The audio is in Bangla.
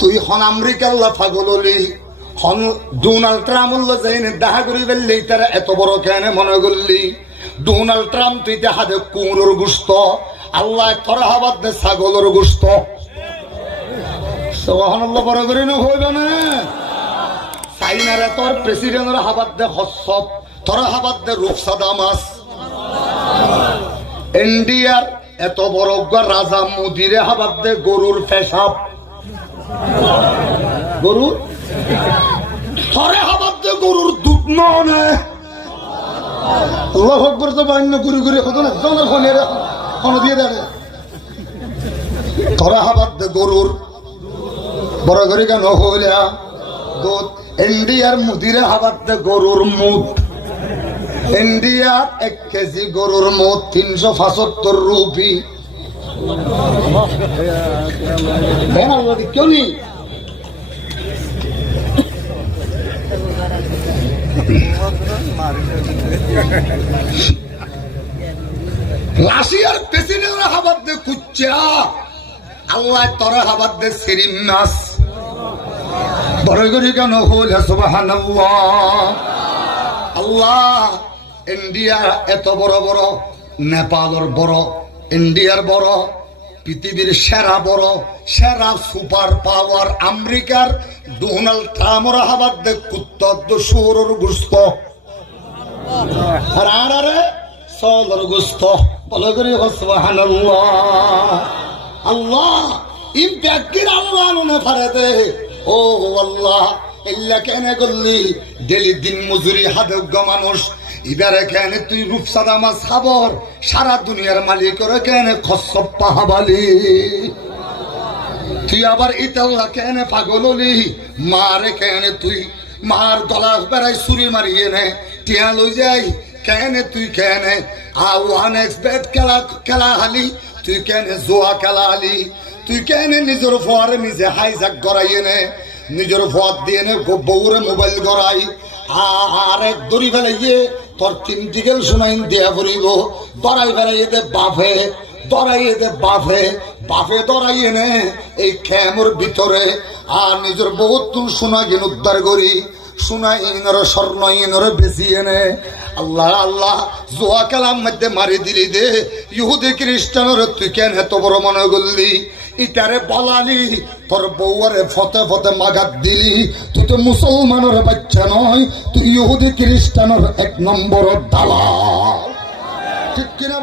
তুই হন আমেরিকার পাগলি হন ডোনাল্ড ট্রাম্প যাইনে দেখা করি ফেললি তারা এত বড় কেন মনে করলি ডোনাল্ড ট্রাম্প তুই দেখা দে কুমড়োর গুস্ত আল্লাহ তোর হাবাদ দে ছাগলের গুস্ত বড় করে হইবে না চাইনারে তোর প্রেসিডেন্টের হাবাদ দে হস্যব তোর হাবাদ দে রূপসাদা মাছ ইন্ডিয়ার এত বড় রাজা মোদিরে হাবাদ দে গরুর পেশাব গরুর থরে হাবাদ দে গরুর দুধ নে আল্লাহু আকবার তো বান্য গুরু গুরু কত না জন ফোনের ফোন দিয়ে দেয় থরে হাবাদ দে গরুর বড় করে কেন হইলা দুধ ইন্ডিয়ার মুদিরে হাবাদ দে গরুর মুখ ইন্ডিয়ার 1 কেজি গরুর মুখ 375 রুপি কেউ নেই রাশিয়ার প্রেসিডেন্টের হাবাদ দে কুচ্চা আল্লাহ তোর হাবাদ দে সিরিম মাছ বড় করে কেন হইল সুবহানাল্লাহ আল্লাহ ইন্ডিয়া এত বড় বড় নেপালের বড় ইন্ডিয়ার বড় পৃথিবীর সেরা বড় সেরা সুপার পাওয়ার আমেরিকার ডোনাল্ড ট্রাম্পের হাবাদ দে কুত্তর শুয়োরের গোশত আর আরে সলের গোশত বলে করি সুবহানাল্লাহ আল্লাহ ইম ব্যাগির আল্লাহ মনে ফারে দে ও আল্লাহ ইল্লা কেন করলি ডেলি দিন মজুরি হাদগ্য মানুষ এবারে কেন তুই রূপসাদা মাছ খাবর সারা দুনিয়ার মালিকের কেন খসব পাহাবালি তুই আবার ইতাল্লা কেন পাগললি মারে কেন তুই মার গলা বেড়াই ছুরি মারিয়ে নে টিয়া লই যাই কেন তুই কেন ওয়ান এক্সপেক্ট খেলা হালি তুই কেন জোয়া খেলা হালি তুই কেন নিজের ফোয়ারে নিজে হাইজাক করাইয়ে নে নিজের ফোয়ার দিয়ে নে বউরে মোবাইল করাই আর এক দড়ি ফেলাইয়ে তোর 3টি গেল শোনাইন দিয়া পড়িব দড়াই ফেলাইয়ে দে বাফে দড়াইয়ে দে বাফে বাফে দড়াইয়ে নে এই খেমর ভিতরে আর নিজের বহুত তুল শোনা গেন উদ্ধার করি শোনা ইনর স্বর্ণ ইনর বেশি এনে আল্লাহ আল্লাহ জোয়া কালাম মধ্যে মারি দিলি দে ইহুদি খ্রিস্টানের তুই কেন এত বড় মনে করলি ইটারে বলালি তোর বউরে ফতে ফতে মাগাত দিলি তুই তো মুসলমানের বাচ্চা নয় তুই ইহুদি খ্রিস্টানের 1 নম্বর দালাল ঠিক কিনা